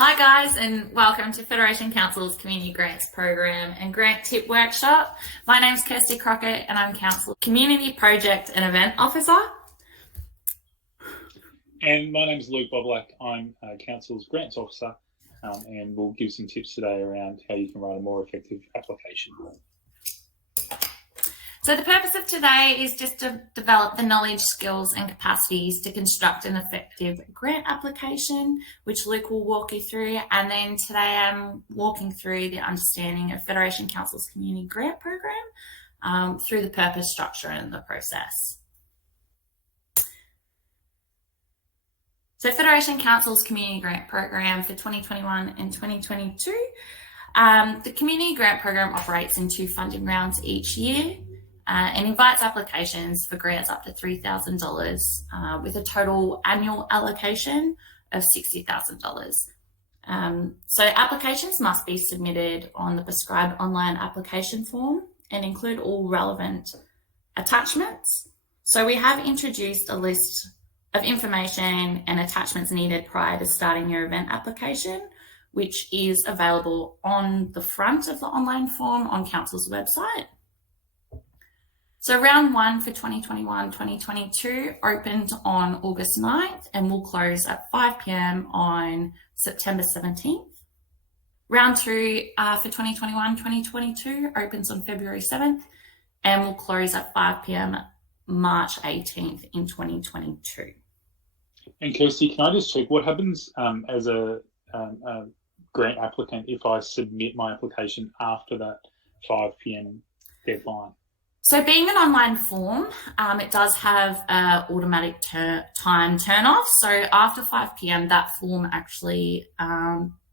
Hi guys, and welcome to Federation Council's Community Grants Program and Grant Tip Workshop. My name's Kirsty Crockett and I'm Council Community Project and Event Officer. And my name is Luke Boblak. I'm Council's Grants Officer, and we'll give some tips today around how you can write a more effective application. So the purpose of today is just to develop the knowledge, skills and capacities to construct an effective grant application, which Luke will walk you through. And then today I'm walking through the understanding of Federation Council's Community Grant Program through the purpose, structure and the process. So Federation Council's Community Grant Program for 2021 and 2022. The Community Grant Program operates in 2 funding rounds each year. And invites applications for grants up to $3,000 with a total annual allocation of $60,000. So applications must be submitted on the prescribed online application form and include all relevant attachments. So we have introduced a list of information and attachments needed prior to starting your event application, which is available on the front of the online form on Council's website. So round 1 for 2021-2022 opened on August 9th and will close at 5 p.m. on September 17th. Round 2 for 2021-2022 opens on February 7th and will close at 5 p.m. March 18th in 2022. And Kirsty, can I just check what happens as a grant applicant if I submit my application after that 5 p.m. deadline? So being an online form, it does have an automatic time turn off. So after 5 p.m, that form actually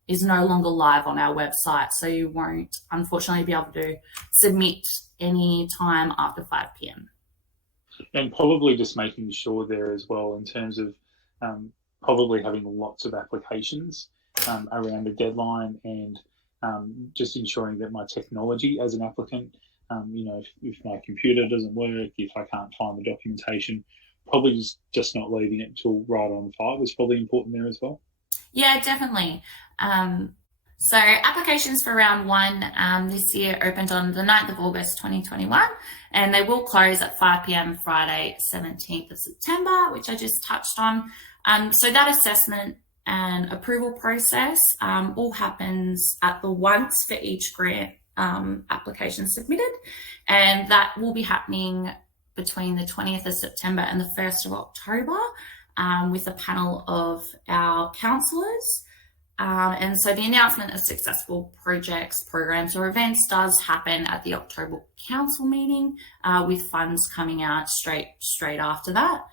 is no longer live on our website. So you won't, unfortunately, be able to submit any time after 5 p.m. And probably just making sure there as well in terms of probably having lots of applications around the deadline and just ensuring that my technology as an applicant, if my computer doesn't work, if I can't find the documentation, probably just not leaving it till right on 5 is probably important there as well. Yeah, definitely. So applications for round 1 this year opened on the 9th of August 2021 and they will close at 5 p.m. Friday 17th of September, which I just touched on. So that assessment and approval process all happens at the once for each grant application submitted, and that will be happening between the 20th of September and the 1st of October with a panel of our councillors. And so the announcement of successful projects, programs or events does happen at the October council meeting with funds coming out straight after that.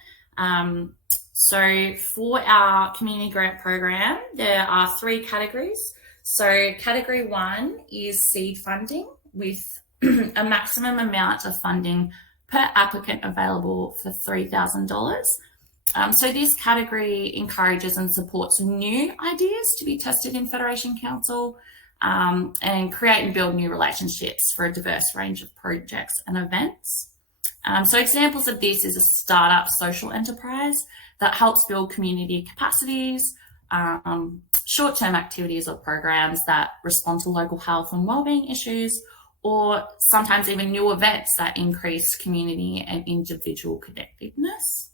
So for our community grant program, there are 3 categories. So category 1 is seed funding with a maximum amount of funding per applicant available for $3,000. So this category encourages and supports new ideas to be tested in Federation Council and create and build new relationships for a diverse range of projects and events. So examples of this is a startup social enterprise that helps build community capacities, short-term activities or programs that respond to local health and wellbeing issues, or sometimes even new events that increase community and individual connectedness.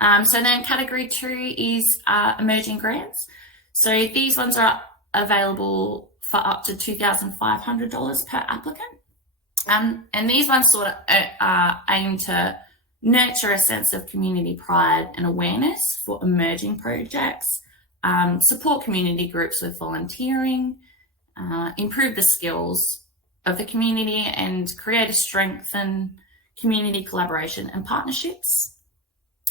So then category 2 is emerging grants. So these ones are available for up to $2,500 per applicant. And these ones sort of aim to nurture a sense of community pride and awareness for emerging projects, support community groups with volunteering, improve the skills of the community and create a strengthen community collaboration and partnerships.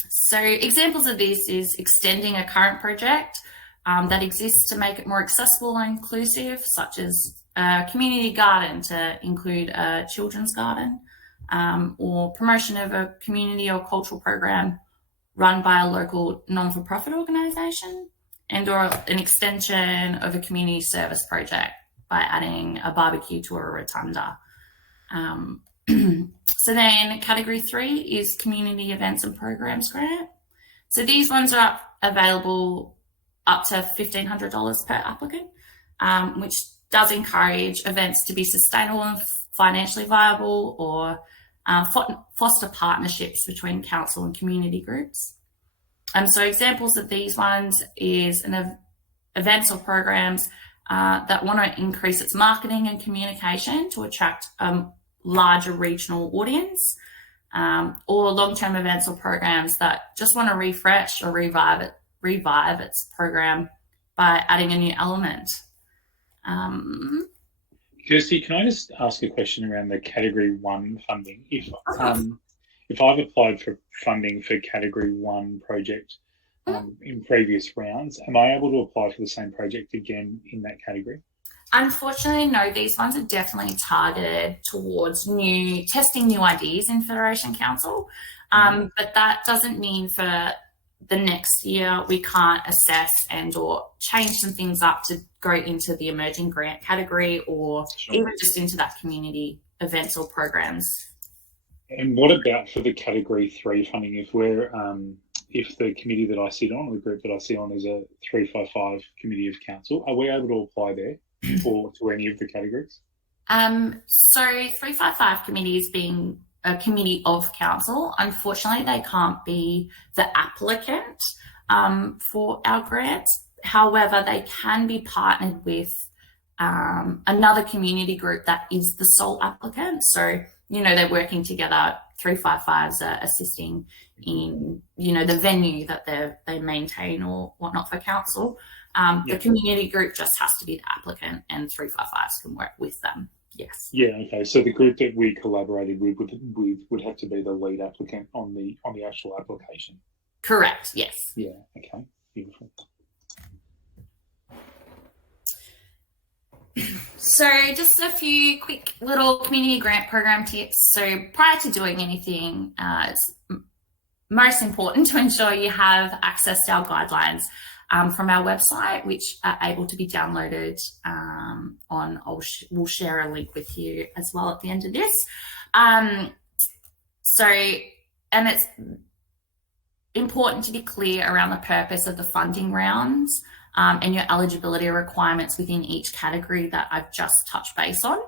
So examples of this is extending a current project that exists to make it more accessible and inclusive, such as a community garden to include a children's garden, or promotion of a community or cultural program run by a local non-for-profit organisation, and or an extension of a community service project by adding a barbecue to a rotunda. So then category 3 is community events and programs grant. So these ones are available up to $1,500 per applicant, which does encourage events to be sustainable and financially viable, or foster partnerships between council and community groups. So examples of these ones is events or programs that want to increase its marketing and communication to attract a larger regional audience, or long-term events or programs that just want to refresh or revive its program by adding a new element. Kirsty, can I just ask a question around the Category 1 funding? If I've applied for funding for Category 1 project in previous rounds, am I able to apply for the same project again in that category? Unfortunately, no. These ones are definitely targeted towards testing new ideas in Federation Council, but that doesn't mean for the next year we can't assess and or change some things up to go into the emerging grant category, or even just into that community events or programs. And what about for the Category 3 funding? If the committee that I sit on, or the group that I sit on, is a 355 committee of council, are we able to apply there or to any of the categories? So 355 committees being a committee of council, unfortunately they can't be the applicant for our grants. However, they can be partnered with another community group that is the sole applicant. So, they're working together. 355s are assisting in, the venue that they maintain or whatnot for council. The community group just has to be the applicant, and 355s can work with them. Yes. Yeah. Okay. So the group that we collaborated with would have to be the lead applicant on the actual application. Correct. Yes. Yeah. Okay. Beautiful. So just a few quick little community grant program tips. So prior to doing anything, it's most important to ensure you have access to our guidelines from our website, which are able to be downloaded we'll share a link with you as well at the end of this. And it's important to be clear around the purpose of the funding rounds and your eligibility requirements within each category that I've just touched base on.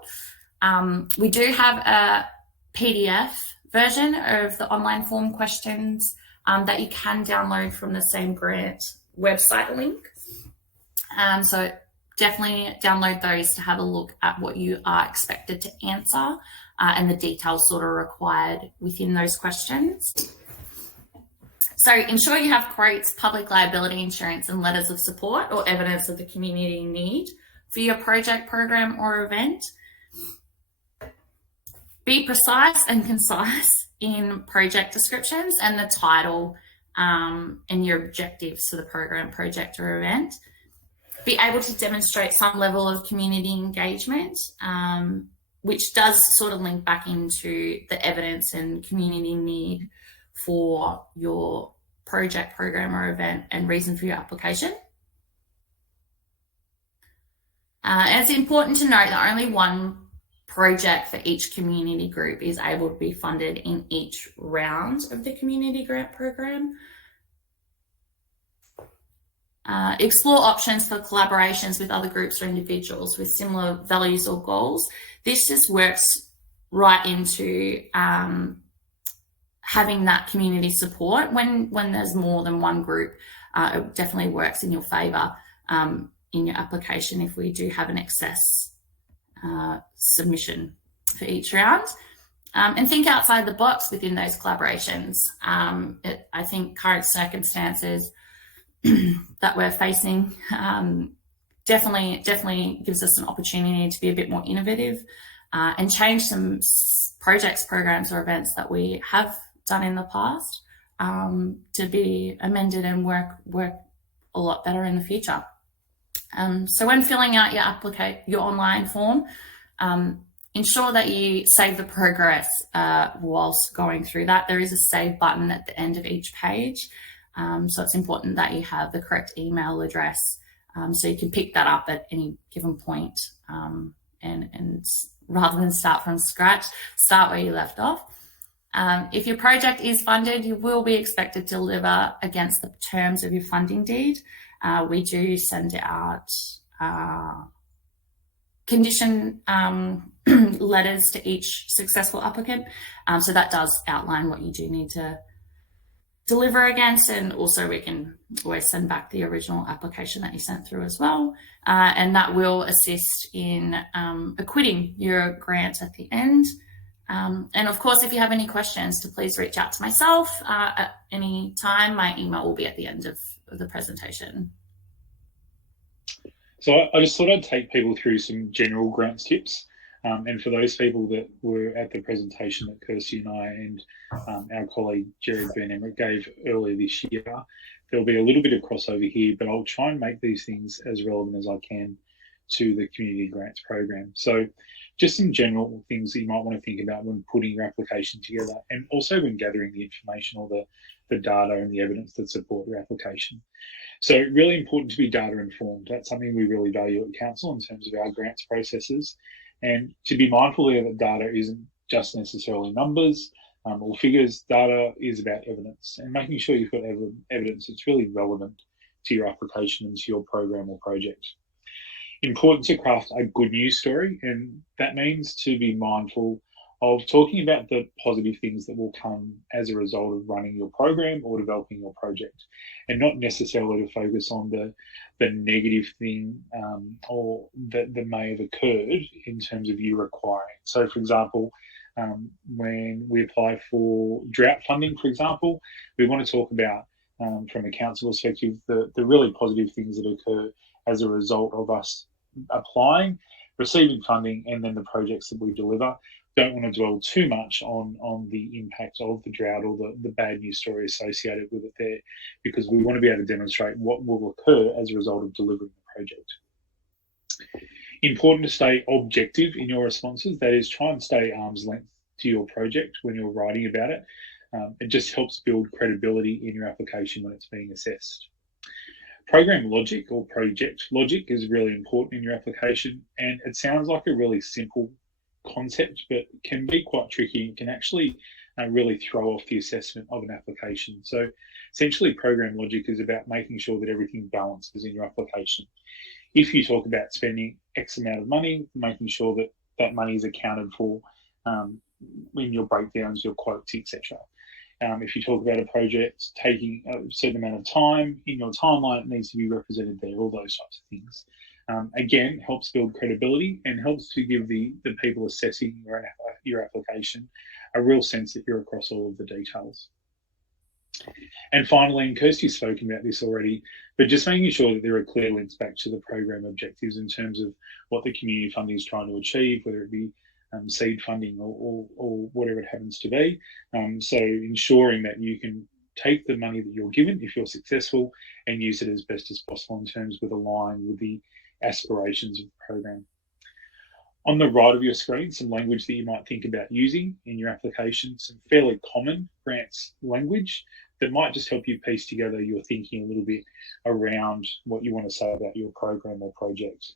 We do have a PDF version of the online form questions that you can download from the same grant website link. So definitely download those to have a look at what you are expected to answer and the details sort of required within those questions. So ensure you have quotes, public liability insurance, and letters of support or evidence of the community need for your project, program, or event. Be precise and concise in project descriptions and the title and your objectives for the program, project, or event. Be able to demonstrate some level of community engagement, which does sort of link back into the evidence and community need for your project, program, or event and reason for your application. And it's important to note that only one project for each community group is able to be funded in each round of the community grant program. Explore options for collaborations with other groups or individuals with similar values or goals. This just works right into having that community support. When there's more than one group, it definitely works in your favour in your application if we do have an excess submission for each round. And think outside the box within those collaborations. I think current circumstances that we're facing definitely gives us an opportunity to be a bit more innovative and change some projects, programs, or events that we have done in the past to be amended and work a lot better in the future. So when filling out your online form, ensure that you save the progress whilst going through that. There is a save button at the end of each page. So it's important that you have the correct email address so you can pick that up at any given point and rather than start from scratch, start where you left off. If your project is funded, you will be expected to deliver against the terms of your funding deed. We do send out condition letters to each successful applicant. So that does outline what you do need to deliver against, and also we can always send back the original application that you sent through as well. And that will assist in acquitting your grant at the end. And of course, if you have any questions, to please reach out to myself at any time. My email will be at the end of the presentation. So I just thought I'd take people through some general grants tips. And for those people that were at the presentation that Kirsty and I and our colleague Jared Van Emmerich gave earlier this year, there'll be a little bit of crossover here, but I'll try and make these things as relevant as I can to the community grants program. So just some general things that you might want to think about when putting your application together, and also when gathering the information or the data and the evidence that support your application. So really important to be data informed. That's something we really value at Council in terms of our grants processes, and to be mindful there that data isn't just necessarily numbers or figures. Data is about evidence, and making sure you've got evidence that's really relevant to your application and to your program or project. Important to craft a good news story, and that means to be mindful of talking about the positive things that will come as a result of running your program or developing your project, and not necessarily to focus on the negative thing or that may have occurred in terms of you requiring. So, for example, when we apply for drought funding, for example, we want to talk about, from a council perspective, the really positive things that occur as a result of us applying, receiving funding, and then the projects that we deliver. Don't want to dwell too much on the impact of the drought or the bad news story associated with it there, because we want to be able to demonstrate what will occur as a result of delivering the project. Important to stay objective in your responses. That is, try and stay arm's length to your project when you're writing about it. It just helps build credibility in your application when it's being assessed. Program logic or project logic is really important in your application, and it sounds like a really simple concept, but can be quite tricky and can actually really throw off the assessment of an application. So essentially, program logic is about making sure that everything balances in your application. If you talk about spending X amount of money, making sure that that money is accounted for in your breakdowns, your quotes, etc. If you talk about a project taking a certain amount of time in your timeline, it needs to be represented there, all those types of things. Again, helps build credibility and helps to give the people assessing your application a real sense that you're across all of the details. And finally, and Kirsty's spoken about this already, but just making sure that there are clear links back to the program objectives in terms of what the community funding is trying to achieve, whether it be seed funding or whatever it happens to be. So ensuring that you can take the money that you're given, if you're successful, and use it as best as possible in terms with align with the aspirations of the program. On the right of your screen, some language that you might think about using in your application, some fairly common grants language that might just help you piece together your thinking a little bit around what you want to say about your program or project.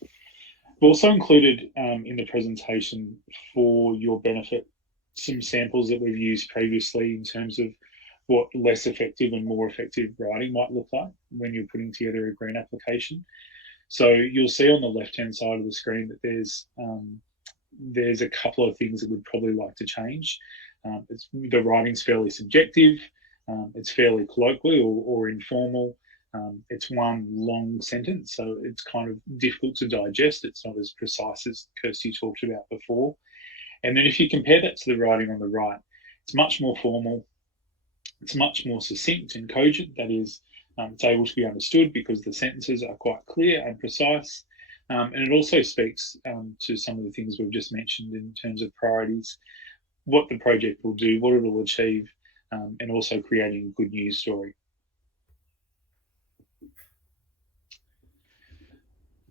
We've also included in the presentation, for your benefit, some samples that we've used previously in terms of what less effective and more effective writing might look like when you're putting together a grant application. So you'll see on the left-hand side of the screen that there's a couple of things that we'd probably like to change. The writing's fairly subjective, it's fairly colloquial or informal. It's one long sentence, so it's kind of difficult to digest. It's not as precise as Kirsty talked about before. And then if you compare that to the writing on the right, it's much more formal. It's much more succinct and cogent. That is, it's able to be understood because the sentences are quite clear and precise. And it also speaks to some of the things we've just mentioned in terms of priorities, what the project will do, what it will achieve, and also creating a good news story.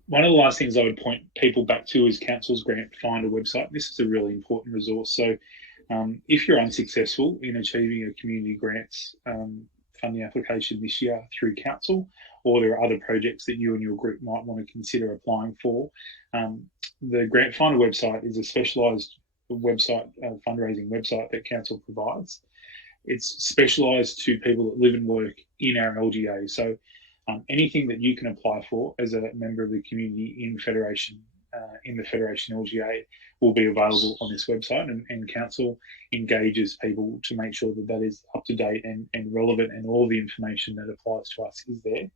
One of the last things I would point people back to is Council's Grant Finder website. This is a really important resource. So if you're unsuccessful in achieving a community grants funding application this year through Council, or there are other projects that you and your group might want to consider applying for, the Grant Finder website is a specialised website, fundraising website that council provides. It's specialised to people that live and work in our LGA. So anything that you can apply for as a member of the community in the Federation LGA will be available on this website, and council engages people to make sure that that is up to date and relevant, and all the information that applies to us is there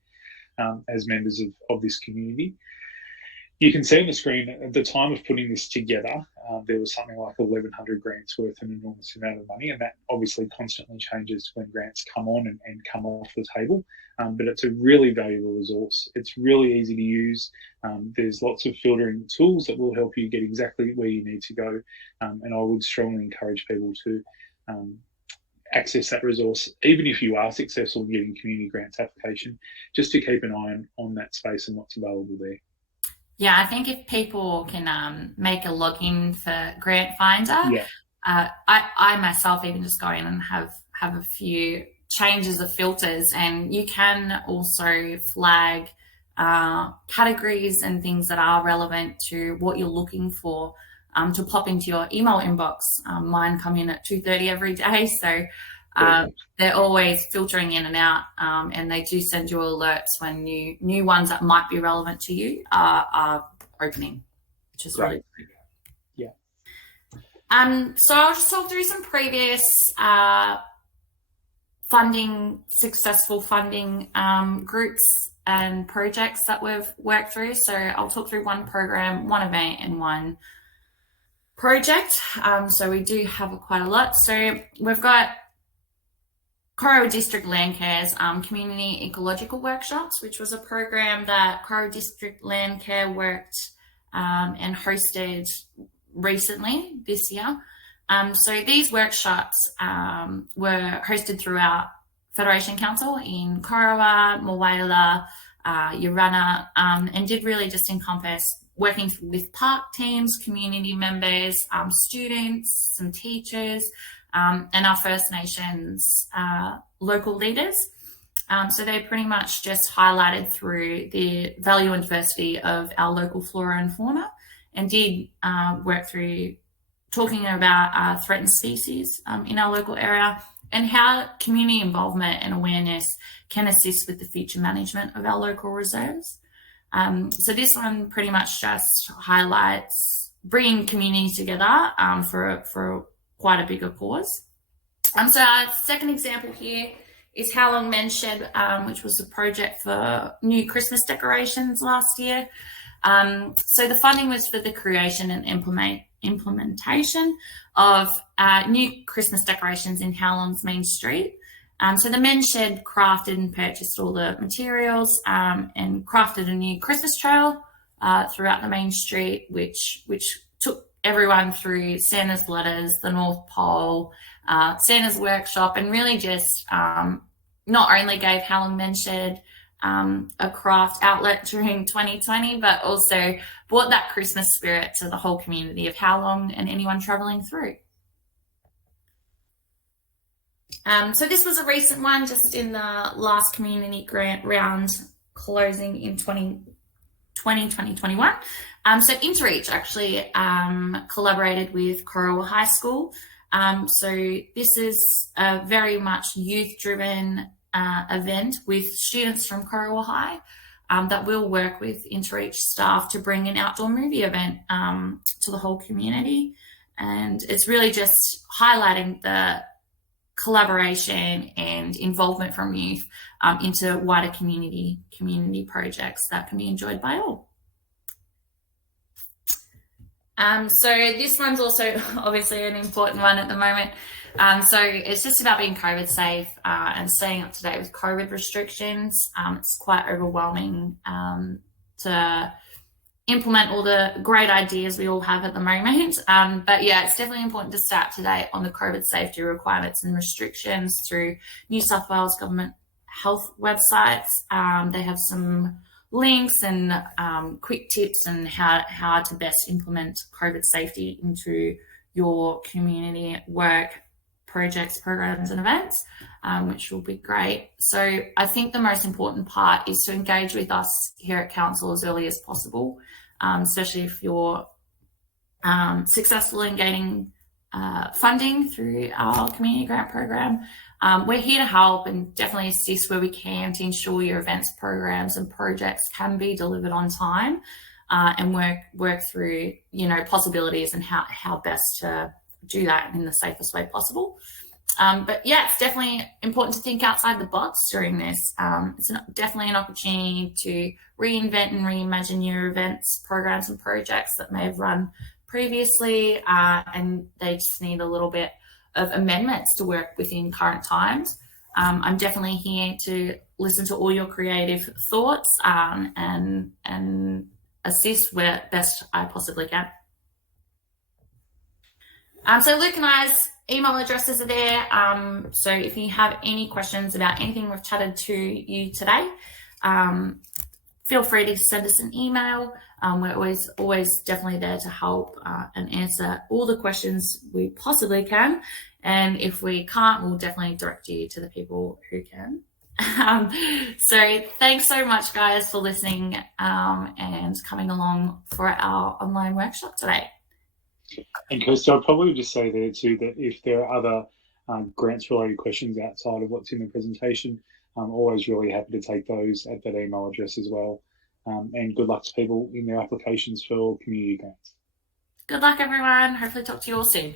as members of this community. You can see on the screen, at the time of putting this together, there was something like 1,100 grants worth an enormous amount of money, and that obviously constantly changes when grants come on and come off the table. But it's a really valuable resource. It's really easy to use. There's lots of filtering tools that will help you get exactly where you need to go. And I would strongly encourage people to access that resource, even if you are successful in getting community grants application, just to keep an eye on that space and what's available there. Yeah, I think if people can make a login for Grant Finder, I myself even just go in and have a few changes of filters, and you can also flag categories and things that are relevant to what you're looking for to pop into your email inbox. Mine come in at 2:30 every day, so they're always filtering in and out, and they do send you alerts when new ones that might be relevant to you are opening, which is really good. Yeah. So I'll just talk through some previous successful funding groups and projects that we've worked through. So I'll talk through one program, one event, and one project. So we do have quite a lot. So we've got Corowa District Landcare's Community Ecological Workshops, which was a program that Corowa District Landcare worked and hosted recently this year. So these workshops were hosted throughout Federation Council in Corowa, Mulwala, Urunna, and did really just encompass working with park teams, community members, students, some teachers, and our First Nations local leaders. So they pretty much just highlighted through the value and diversity of our local flora and fauna, and did work through talking about threatened species in our local area, and how community involvement and awareness can assist with the future management of our local reserves. So this one pretty much just highlights bringing communities together for quite a bigger cause. So our second example here is Halong Mentioned, which was a project for new Christmas decorations last year. So the funding was for the creation and implementation of new Christmas decorations in Halong's main street. So the men's shed crafted and purchased all the materials and crafted a new Christmas trail throughout the main street, which took everyone through Santa's letters, the North Pole, Santa's workshop, and really just not only gave Halong Mentioned a craft outlet during 2020, but also brought that Christmas spirit to the whole community of Halong and anyone travelling through. So this was a recent one, just in the last community grant round closing in 2021. So Interreach actually collaborated with Corowa High School. So this is a very much youth-driven event with students from Corowa High that will work with Interreach staff to bring an outdoor movie event to the whole community. And it's really just highlighting the collaboration and involvement from youth into wider community projects that can be enjoyed by all. So this one's also obviously an important one at the moment. So it's just about being COVID safe and staying up to date with COVID restrictions. It's quite overwhelming to implement all the great ideas we all have at the moment. But yeah, it's definitely important to stay up to date on the COVID safety requirements and restrictions through New South Wales Government Health websites. They have some links and quick tips on how to best implement COVID safety into your community work, projects, programs and events, which will be great. So I think the most important part is to engage with us here at Council as early as possible, especially if you're successful in gaining funding through our community grant program. We're here to help and definitely assist where we can to ensure your events, programs, and projects can be delivered on time, and work through possibilities and how best to do that in the safest way possible. But yeah, it's definitely important to think outside the box during this. It's definitely an opportunity to reinvent and reimagine your events, programs, and projects that may have run previously, and they just need a little bit of amendments to work within current times. I'm definitely here to listen to all your creative thoughts, and assist where best I possibly can. So Luke and I's email addresses are there. So if you have any questions about anything we've chatted to you today, feel free to send us an email. We're always definitely there to help and answer all the questions we possibly can. And if we can't, we'll definitely direct you to the people who can. So thanks so much, guys, for listening and coming along for our online workshop today. And Kirsty, I'll probably just say there too that if there are other grants related questions outside of what's in the presentation, I'm always really happy to take those at that email address as well. And good luck to people in their applications for community grants. Good luck, everyone. Hopefully talk to you all soon.